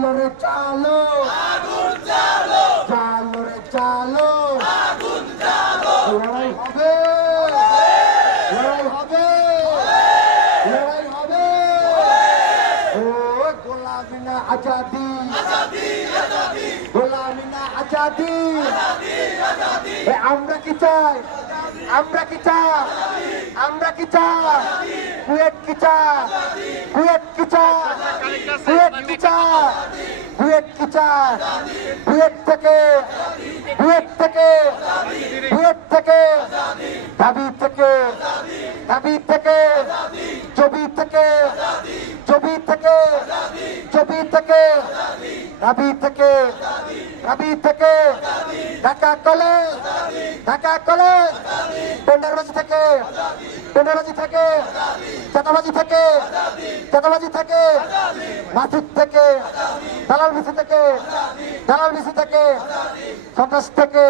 চালো। রে চালো। চালো। রে চালো। লড়াই হবে। লড়াই হবে। লড়াই হবে। ও গোলামি না আজাদি গোলামি না আজাদি। আমরা কি চাই? আমরা কি চাই? আমরা কি চাই? কুয়েত কি চাই? কুয়েত কি চাই? কুয়েত কি চাই? কি চাই কুয়েত থেকে কুয়েত থেকে কুয়েত থেকে, দাবি থেকে দাবি থেকে ছবি থেকে ছবি থেকে ছবি থেকে, দাবি থেকে দাবি থেকে, ঢাকা কলেজ ঢাকা কলেজ টেন্ডারবাজি থেকে টেন্ডারবাজি থেকে, চাঁদাবাজি থেকে চাঁদাবাজি থেকে মাসিক থেকে, দালাল বিসি থেকে, দালাল বিসি থেকে, সন্ত্রাস থেকে